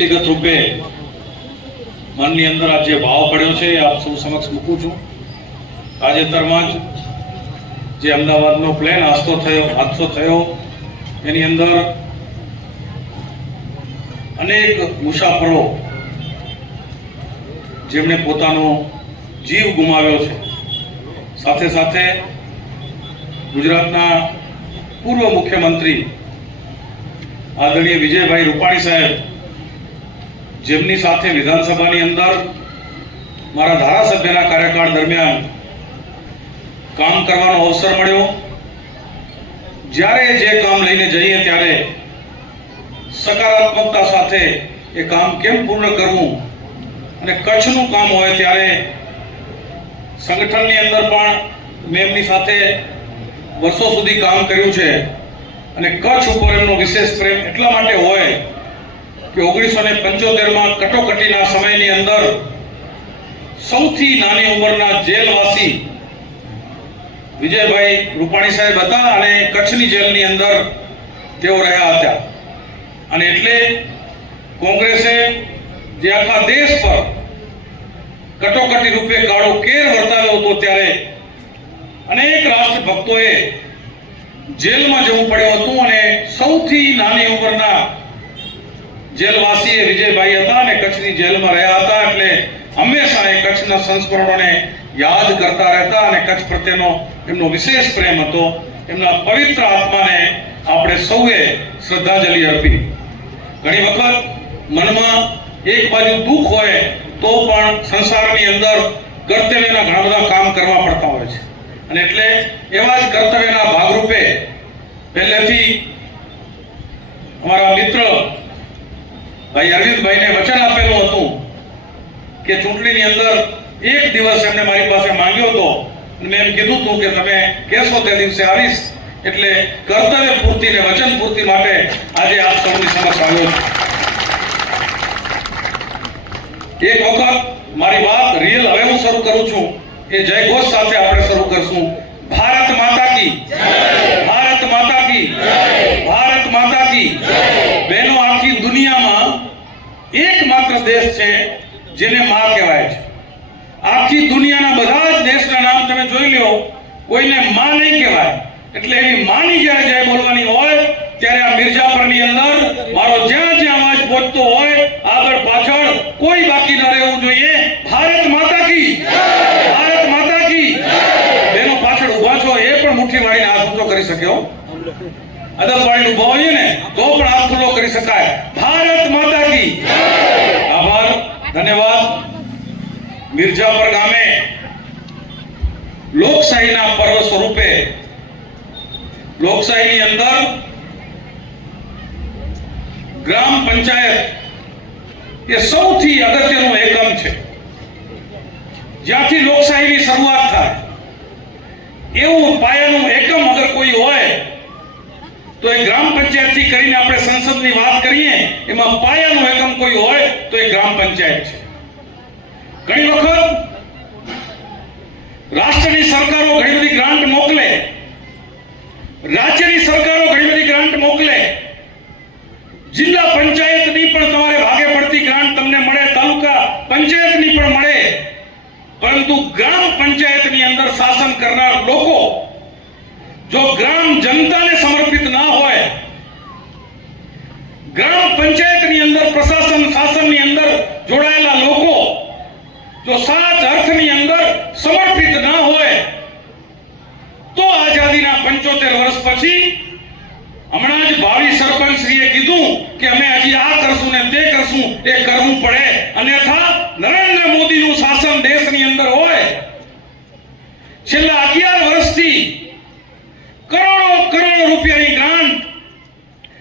વ્યક્તિગત રૂપે મનની અંદર આ જે ભાવ પડ્યો છે આપ સૌ સમક્ષ મૂકું છું. તાજેતરમાં જ જે અમદાવાદનો પ્લેન હાદસો થયો હાદસો થયો, એની અંદર અનેક મુસાફરો જેમણે પોતાનો જીવ ગુમાવ્યો છે. સાથે સાથે ગુજરાતના પૂર્વ મુખ્યમંત્રી આદરણીય વિજયભાઈ રૂપાણી સાહેબ જેમની સાથે વિધાનસભાની અંદર મારા ધારાસભ્યના કાર્યકાળ દરમિયાન કામ કરવાનો અવસર મળ્યો. જ્યારે જે કામ લઈને જઈએ ત્યારે સકારાત્મકતા સાથે એ કામ કેમ પૂર્ણ કરવું અને કચ્છનું કામ હોય ત્યારે સંગઠનની અંદર પણ મેં એમની સાથે વર્ષો સુધી કામ કર્યું છે અને કચ્છ ઉપર એમનો વિશેષ પ્રેમ એટલા માટે હોય કે ઓગણીસો ને પંચોતેરમાં કટોકટીના સમયની અંદર સૌથી નાની ઉંમરના જેલવાસી વિજયભાઈ રૂપાણી સાહેબ હતા અને કચ્છની જેલની અંદર તેઓ રહ્યા હતા. અને એટલે કોંગ્રેસે જે આખા દેશ પર કટોકટી રૂપે કાળો કેર વર્તાવ્યો હતો ત્યારે અનેક રાષ્ટ્રભક્તોએ જેલમાં જવું પડ્યું હતું અને સૌથી નાની ઉંમરના જેલવાસી એ વિજયભાઈ હતા અને કચ્છની જેલમાં રહ્યા હતા એટલે હંમેશા એ કચ્છના સંસ્મરણોને યાદ કરતા રહેતા અને કચ્છ પ્રત્યેનો એમનો વિશેષ પ્રેમ હતો. એમના પવિત્ર આત્માને આપણે સૌએ શ્રદ્ધાંજલિ અર્પી. ઘણી વખત મનમાં એક બાજુ દુઃખ હોય તો પણ સંસારની અંદર કર્તવ્યના ઘણા બધા કામ કરવા પડતા હોય છે. અને એટલે એવા જ કર્તવ્યના ભાગરૂપે પહેલેથી અમારા મિત્ર ભાઈ અરવિંદભાઈને વચન આપેલું હતું કે ચૂંટણીની અંદર એક દિવસ એમને મારી પાસે માંગ્યો હતો મેં એમ કીધું હતું કે તમે કહેશો તે દિવસે આવીશ. એટલે કર્તવ્ય પૂર્તિ ને વચન પૂર્તિ માટે આજે આપ સૌની સમક્ષ આવ્યો છું. એક વખત મારી વાત રિયલ હવે હું શરૂ કરું છું. એ જય ઘોષ સાથે આપણે શરૂ કરશું. ભારત માતા કી. ભારત માતા કી. ભારત માતા કી. દેશ છે, જેને માં કહેવાય છે. આખી દુનિયાના બધા જ દેશના નામ તમે જોઈ લો કોઈને માં નહીં કહેવાય. એટલે એની માની જ્યારે જાય બોલવાની હોય, ત્યારે આ મિર્જાપરની અંદર મારો જ્યાં જ્યાં અવાજ પહોંચતો હોય, આગળ પાછળ કોઈ બાકી ન રહેવું જોઈએ. ભારત માતા કી. ભારત માતા કી. બેનો પાછળ ઊભા છો, એ પણ મુઠ્ઠી વાળીને હાથ ઊંચો કરી શક્યો અદબ વાળીને ઊભા હોઈએ ને, તો પણ હાથ ખુલ્લો કરી શકાય. ભારત માતા કી. ધન્યવાદ. મિર્જાપર ગામે લોકશાહીના પર્વ સ્વરૂપે લોકશાહીની અંદર ગ્રામ પંચાયત એ સૌથી અગત્યનું એકમ છે. જ્યાંથી લોકશાહીની શરૂઆત થાય, એવું પાયાનું એકમ અગર કોઈ હોય તો એ ગ્રામ પંચાયતથી કરીને આપણે સંસદની વાત કરીએ, એમાં પાયાનું એકમ કોઈ હોય, તો એ ગ્રામ પંચાયત છે. ઘણી વખત રાષ્ટ્રની સરકારો ઘણી બધી ગ્રાન્ટ મોકલે, રાજ્યની સરકારો ઘણી બધી ગ્રાન્ટ મોકલે, જિલ્લા પંચાયતની પણ તમારે ભાગે પડતી ગ્રાન્ટ તમને મળે, તાલુકા પંચાયતની પણ મળે. પરંતુ ગ્રામ પંચાયતની અંદર શાસન કરનાર લોકો, જો ગ્રામ જનતાને સમર્પિત ના હોય ગ્રામ પંચાયતની અંદર, પ્રશાસન, શાસનની અંદર જોડાયેલા લોકો જો અર્થ અર્થની અંદર સમર્પિત ના હોય, તો આઝાદીના પંચોતેર વર્ષ પછી હમણાં જ ભાવિ સરપંચશ્રીએ કીધું કે અમે હજી આ કરશું ને તે કરશું, એ કરવું પડે. અન્યથા નરેન્દ્ર મોદીનું શાસન દેશની અંદર હોય. છેલ્લા અગિયાર વર્ષથી કરોડો કરોડો રૂપિયાની ગ્રાન્ટ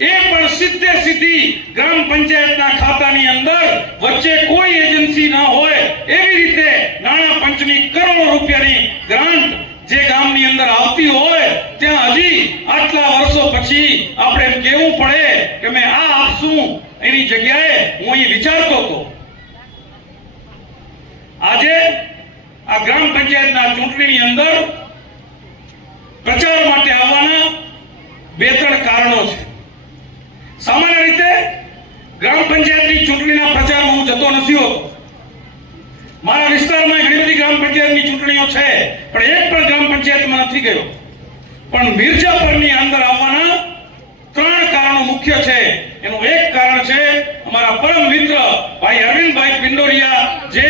એ પણ સીધે સીધી ગ્રામ પંચાયતના ખાતાની અંદર વચ્ચે કોઈ એજન્સી ના હોય એવી રીતે નાણાં પંચની કરોડો રૂપિયાની ગ્રાન્ટ જે ગામની અંદર આવતી હોય ત્યાં હજી આટલા વર્ષો પછી આપણે એમ કહેવું પડે કે મેં આ આપશું, એની જગ્યાએ હું અહીં વિચારતો હતો. આજે આ ગ્રામ પંચાયતના ચૂંટણીની અંદર પ્રચાર માટે આવવાના બે ત્રણ કારણો છે. ગ્રામ પંચાયતની ચૂંટણીના પ્રચારમાં હું જતો નથી હોતો. મારા વિસ્તારમાં ઘણી બધી ગ્રામ પંચાયતની ચૂંટણીઓ છે, પણ એક પણ ગ્રામ પંચાયતમાં નથી ગયો. પણ મિર્જાપરની અંદર આવવાના ત્રણ કારણો મુખ્ય છે. એનું એક કારણ છે અમારા પરમ મિત્ર ભાઈ અરવિંદભાઈ પિંડોરિયા, જે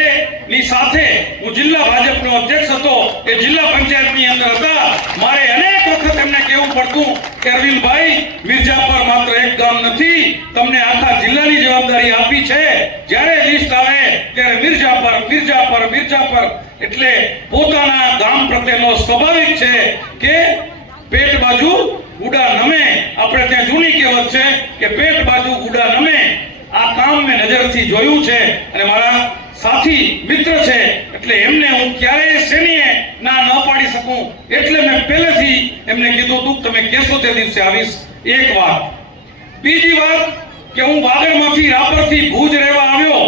ની સાથે હું જિલ્લા ભાજપનો અધ્યક્ષ હતો. એ જિલ્લા પંચાયતની અંદર હતા. મારે અનેક વખત એમને કહેવું પડતું કે, અરવિંદભાઈ મિર્જાપર માત્ર એક ગામ નથી. તમને આખા જિલ્લાની જવાબદારી આપી છે. જ્યારે લિસ્ટ આવે, ત્યારે મિર્જાપર મિર્જાપર મિર્જાપર એટલે પોતાના ગામ પ્રત્યેનો સ્વાભાવિક છે કે, પેટ બાજુ ગુડા નમે. આપણે ત્યાં જૂની કહેવત છે કે પેટ બાજુ ગુડા નમે. આ કામ મેં નજરથી જોયું છે અને મારા સાથી મિત્ર છે. એટલે એમને હું ક્યારેય શેનીએ ના ન પાડી શકું. એટલે મેં પહેલેથી એમને કીધું હતું તમે કહેશો તે દિવસે આવીશ. એક વાત. બીજી વાત કે હું વાગડમાંથી રાપરથી ભુજ રહેવા આવ્યો.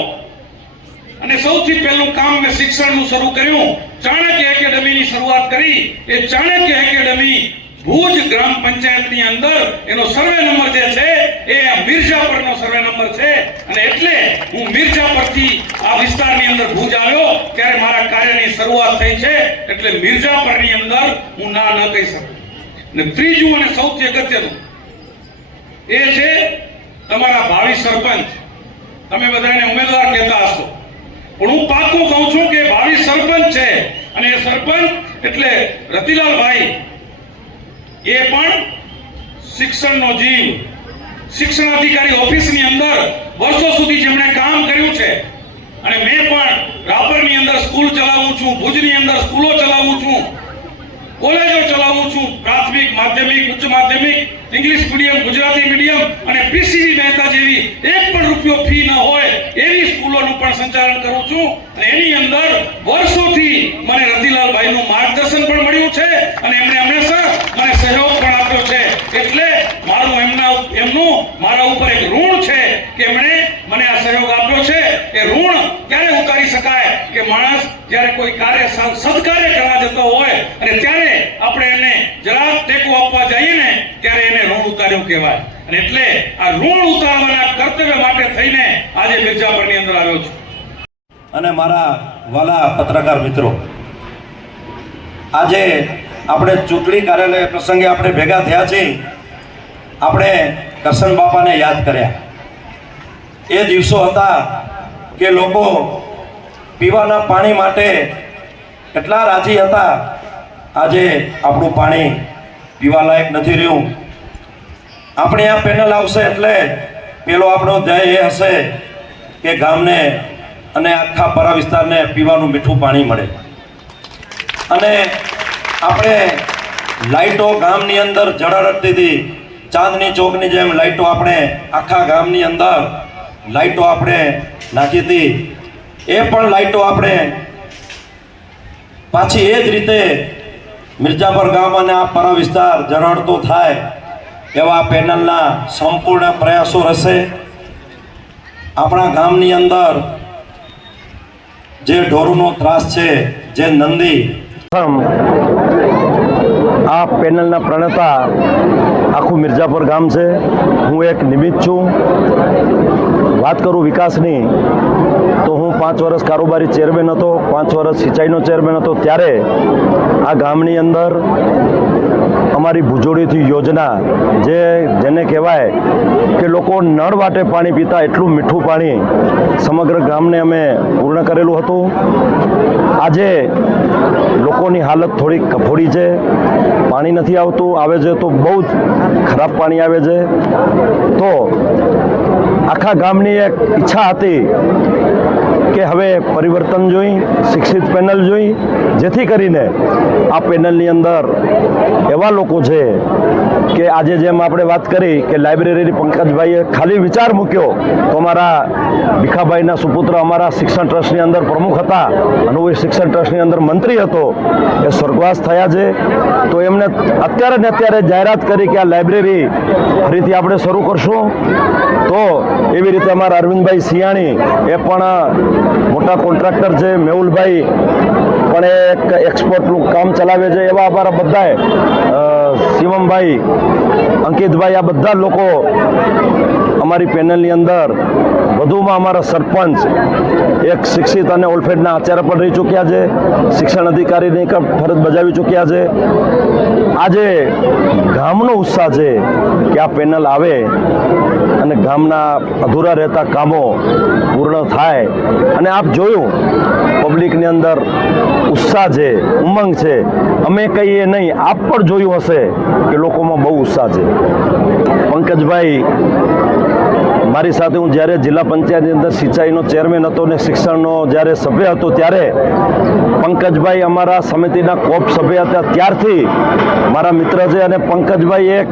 અને સૌથી પહેલું કામ મેં શિક્ષણનું શરૂ કર્યું. ચાણક્ય એકેડમીની શરૂઆત કરી. એ ચાણક્ય એકેડમી ભુજ ગ્રામ પંચાયતની અંદર એનો સર્વે નંબર જે છે એ મિર્જાપરનો સર્વે નંબર છે. અને એટલે હું મિર્જાપરથી આ વિસ્તારની અંદર ભુજ આવ્યો ત્યારે મારા કાર્યની શરૂઆત થઈ છે. એટલે મિર્જાપરની અંદર હું ના ન કહી શકું. ને ત્રીજું અને સૌથી અગત્યનું એ છે તમારા ભાવિ સરપંચ. તમે બધાને ઉમેદવાર કહેતા હશો. પણ હું પાકું કહું છું કે ભાવિ સરપંચ છે. અને એ સરપંચ એટલે રતિલાલભાઈ એ પણ શિક્ષણનો જીવ. શિક્ષણ અધિકારી ઓફિસની અંદર વર્ષો સુધી જેમણે કામ કર્યું છે, અને મેં પણ રાપરની અંદર સ્કૂલ ચલાવું છું, ભુજની અંદર સ્કૂલો ચલાવું છું, કોલેજો ચલાવું છું, પ્રાથમિક, માધ્યમિક, ઉચ્ચ માધ્યમિક, ઇંગ્લિશ મીડિયમ, ગુજરાતી મીડિયમ અને પીસીબી મહેતા જેવી એક પણ રૂપિયો ફી ન હોય એવી સ્કૂલોનું પણ સંચાલન કરું છું. અને એની અંદર વર્ષોથી મને રતિલાલભાઈનું માર્ગદર્શન પણ મળ્યું છે, અને એમણે હંમેશા મને સહયોગ પણ આપ્યો છે એટલે મારું એમના એમનું મારા ઉપર એક ઋણ છે કે એમણે મને આ સહયોગ આપ્યો છે એ ઋણ ક્યારે ઉતારી શકાય કે માણસ જ્યારે કોઈ કાર્ય સદકાર્ય કરવા જતો હોય અને ત્યારે આપણે એને જરા ટેકો આપવા જઈએ ને, ત્યારે એને ઋણ ઉતાર્યું કહેવાય. અને એટલે આ ઋણ ઉતારવાના કર્તવ્ય માટે થઈને આજે મિર્જાપરની અંદર આવ્યો છું. અને મારા વાલા પત્રકાર મિત્રો, આજે આપણે ચૂંટણી કાર્યાલય પ્રસંગે આપણે ભેગા થયા છીએ. આપણે કરશન બાપાને યાદ કર્યા. એ દિવસો હતા કે લોકો પીવાના પાણી માટે એટલા રાજી હતા. આજે આપણું પાણી પીવાલાયક નથી રહ્યું. આપણે આ પેનલ આવશે એટલે પેલો આપણો ધ્યેય એ હશે કે ગામને અને આખા પરા વિસ્તારને પીવાનું મીઠું પાણી મળે. અને આપણે લાઈટો ગામની અંદર ઝળહળતી હતી. ચાંદની ચોકની જેમ લાઇટો આપણે આખા ગામની અંદર લાઇટો આપણે નાખી હતી. એ પણ લાઇટો આપણે પાછી એ જ રીતે મિર્જાપર ગામ અને આ પરા વિસ્તાર ઝળહળતો થાય એવા પેનલના સંપૂર્ણ પ્રયાસો રહેશે આપણા ગામની અંદર જે ઢોરનો ત્રાસ છે, જે નંદી આ પેનલના પ્રણેતા આખું મિર્જાપુર ગામ છે. હું એક નિમિત્ત છું. વાત કરું વિકાસની. તો હું પાંચ વર્ષ કારોબારી ચેરમેન હતો, પાંચ વર્ષ સિંચાઈનો ચેરમેન હતો, ત્યારે આ ગામની અંદર અમારી ભુજોડીથી યોજના, જે જેને કહેવાય કે લોકો નળ વાટે પાણી પીતા એટલું મીઠું પાણી સમગ્ર ગામને અમે પૂર્ણ કરેલું હતું. આજે લોકોની હાલત થોડી કફોડી છે, પાણી નથી આવતું, આવે છે તો બહુ જ ખરાબ પાણી આવે છે. તો આખા ગામની એક ઈચ્છા હતી કે હવે પરિવર્તન જોઈ, શિક્ષિત પેનલ જોઈ, જેથી કરીને આ પેનલની અંદર એવા લોકો છે કે આજે જેમ આપણે વાત કરી કે લાઇબ્રેરી પંકજભાઈએ ખાલી વિચાર મૂક્યો તો અમારા ભીખાભાઈના સુપુત્ર અમારા શિક્ષણ ટ્રસ્ટની અંદર પ્રમુખ હતા અને હું એ શિક્ષણ ટ્રસ્ટની અંદર મંત્રી હતો, એ સ્વર્ગવાસ થયા છે. તો એમને અત્યારે ને અત્યારે જાહેરાત કરી કે આ લાઇબ્રેરી ફરીથી આપણે શરૂ કરશું. તો એવી રીતે અમારા અરવિંદભાઈ સિયાણી એ પણ મોટા કોન્ટ્રાક્ટર છે, મેહુલભાઈ પણ એક એક્સપોર્ટનું કામ ચલાવે છે એવા અમારા બધાએ શિવમભાઈ, અંકિતભાઈ, આ બધા લોકો અમારી પેનલની અંદર વધુમાં અમારા સરપંચ એક શિક્ષિત અને ઓલફેડના આચાર્ય પણ રહી ચૂક્યા છે. શિક્ષણ અધિકારીની ફરજ બજાવી ચૂક્યા છે. આજે ગામનો ઉત્સાહ છે કે આ પેનલ આવે અને ગામના અધૂરા રહેતા કામો પૂર્ણ થાય. અને આપ જોયું, પબ્લિકની અંદર ઉત્સાહ છે, ઉમંગ છે. અમે કહીએ નહીં, આપ પણ જોયું હશે કે લોકોમાં બહુ ઉત્સાહ છે. પંકજભાઈ મારી સાથે હું જ્યારે જિલ્લા પંચાયતની અંદર સિંચાઈનો ચેરમેન હતો ને શિક્ષણનો જ્યારે સભ્ય હતો ત્યારે પંકજભાઈ અમારા સમિતિના કોપ સભ્ય હતા. ત્યારથી મારા મિત્ર છે અને પંકજભાઈ એક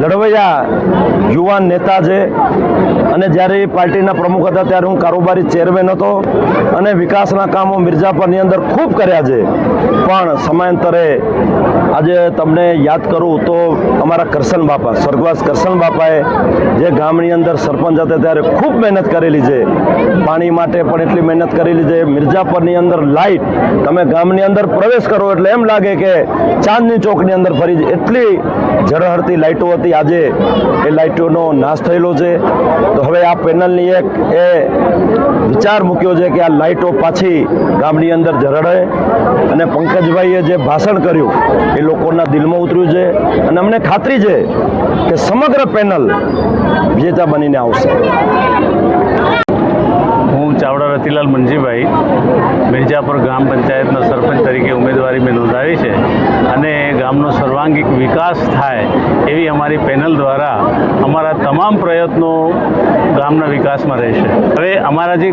લડવૈયા યુવાન નેતા છે. અને જ્યારે એ પાર્ટીના પ્રમુખ હતા ત્યારે હું કારોબારી ચેરમેન હતો અને વિકાસના કામો મિર્જાપરની અંદર ખૂબ કર્યા છે. પણ સમયાંતરે આજે તમને યાદ કરું તો અમારા કરશન બાપા, સ્વર્ગવાસ કરશન બાપાએ જે ગામની અંદર સરપંચ હતા ત્યારે ખૂબ મહેનત કરેલી છે. પાણી માટે પણ એટલી મહેનત કરેલી છે. મિર્જાપરની અંદર લાઇટ તમે ગામની અંદર પ્રવેશ કરો એટલે એમ લાગે કે ચાંદની ચોકની અંદર ફરી એટલી ઝળહળતી લાઇટો હતી. આજે એ લાઇટોનો નાશ થયેલો છે. તો હવે આ પેનલની એક એ વિચાર મૂક્યો છે કે આ લાઇટો પાછી ગામની અંદર ઝરડે અને પંકજભાઈએ જે ભાષણ કર્યું એ લોકોના દિલમાં ઉતર્યું છે અને અમને ખાતરી છે કે સમગ્ર પેનલ વિજેતા બનીને આવશે. રતિલાલ મંજીભાઈ મિર્જાપુર ગ્રામ પંચાયતના સરપંચ તરીકે ઉમેદવારી મેં નોંધાવી છે અને ગામનો સર્વાંગીક વિકાસ થાય એવી અમારી પેનલ દ્વારા અમારા તમામ પ્રયત્નો ગામના વિકાસમાં રહેશે. હવે અમારા જે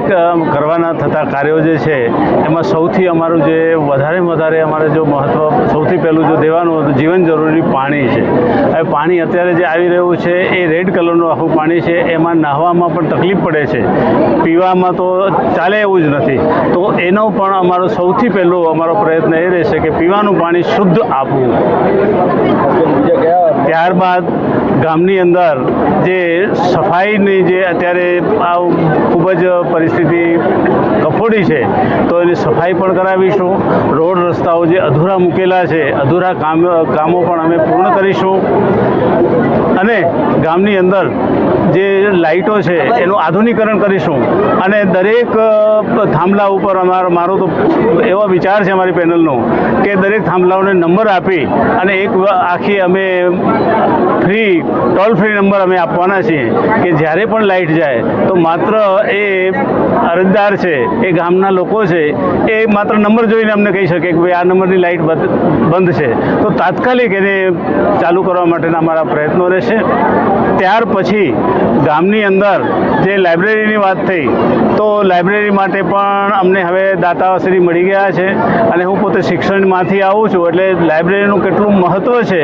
કરવાના થતા કાર્યો જે છે, એમાં સૌથી અમારું જે વધારે વધારે અમારે જો મહત્ત્વ સૌથી પહેલું જો દેવાનું હતું જીવન જરૂરી પાણી છે. હવે પાણી અત્યારે જે આવી રહ્યું છે, એ રેડ કલરનું આખું પાણી છે, એમાં નાહવામાં પણ તકલીફ પડે છે. પીવામાં તો ચાલે એવું જ નથી. તો એનો પણ અમારો સૌથી પહેલો અમારો પ્રયત્ન એ રહેશે કે પીવાનું પાણી શુદ્ધ આપવું. ત્યારબાદ ગામની અંદર જે સફાઈની જે અત્યારે આ ખૂબ જ પરિસ્થિતિ કફોડી છે, તો એની સફાઈ પણ કરાવીશું. રોડ રસ્તાઓ જે અધૂરા મૂકેલા છે, અધૂરા કામ કામો પણ અમે પૂર્ણ કરીશું. અને ગામની અંદર જે લાઇટો છે એનું આધુનિકરણ કરીશું. અને દરેક થાંભલા ઉપર અમારો મારો તો એવો વિચાર છે અમારી પેનલનો કે દરેક થાંભલાઓને નંબર આપી અને એક આખી અમે ફ્રી ટોલ ફ્રી નંબર અમે આપવાના છીએ કે જ્યારે પણ લાઇટ જાય તો માત્ર એ અરજદાર છે એ ગામના લોકો છે એ માત્ર નંબર જોઈને અમને કહી શકે કે ભાઈ આ નંબરની લાઇટ બંધ છે. તો તાત્કાલિક એને ચાલુ કરવા માટેના અમારા પ્રયત્નો રહેશે. ત્યાર પછી ગામની અંદર જે લાઇબ્રેરીની વાત થઈ તો લાઇબ્રેરી માટે પણ અમને હવે દાતાશ્રી મળી ગયા છે અને હું પોતે શિક્ષણમાંથી આવું છું એટલે લાઇબ્રેરીનું કેટલું મહત્ત્વ છે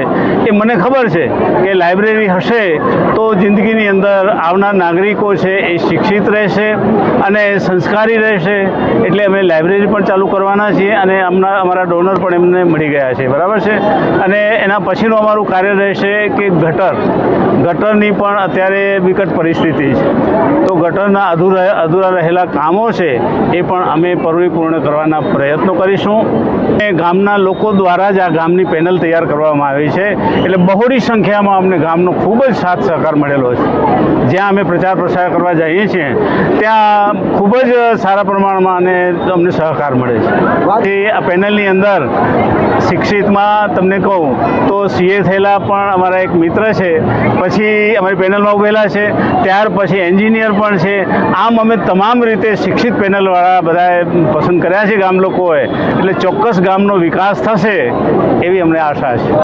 એ મને ખબર છે કે લાઇબ્રેરી હશે તો જિંદગીની અંદર આવનાર નાગરિકો છે એ શિક્ષિત રહેશે અને સંસ્કારી રહેશે એટલે અમે લાઇબ્રેરી પણ ચાલુ કરવાના છીએ અને અમના અમારા ડોનર પણ એમને મળી ગયા છે. બરાબર છે? અને એના પછીનું અમારું કાર્ય રહેશે કે ગટર. ગટરની પણ અત્યારે વિકટ પરિસ્થિતિ છે. તો ગટરના અધૂરા અધૂરા રહેલા કામો છે, એ પણ અમે પરિપૂર્ણ કરવાના પ્રયત્નો કરીશું. અને ગામના લોકો દ્વારા જ આ ગામની પેનલ તૈયાર કરવામાં આવી છે. એટલે બહોળી સંખ્યામાં અમને ગામનો ખૂબ જ સાથ સહકાર મળેલો છે. જ્યાં અમે પ્રચાર પ્રસાર કરવા જઈએ છીએ, ત્યાં ખૂબ જ સારા પ્રમાણમાં અને અમને સહકાર મળે છે. આ પેનલની અંદર શિક્ષિતમાં તમને કહું તો સીએ થયેલા પણ અમારા એક મિત્ર છે. પછી અમારી પેનલમાં ઉભેલા છે. ત્યાર પછી એન્જિનિયર પણ છે. આમ અમે તમામ રીતે શિક્ષિત પેનલવાળા બધાએ પસંદ કર્યા છે ગામ લોકોએ, એટલે ચોક્કસ ગામનો વિકાસ થશે એવી અમને આશા છે.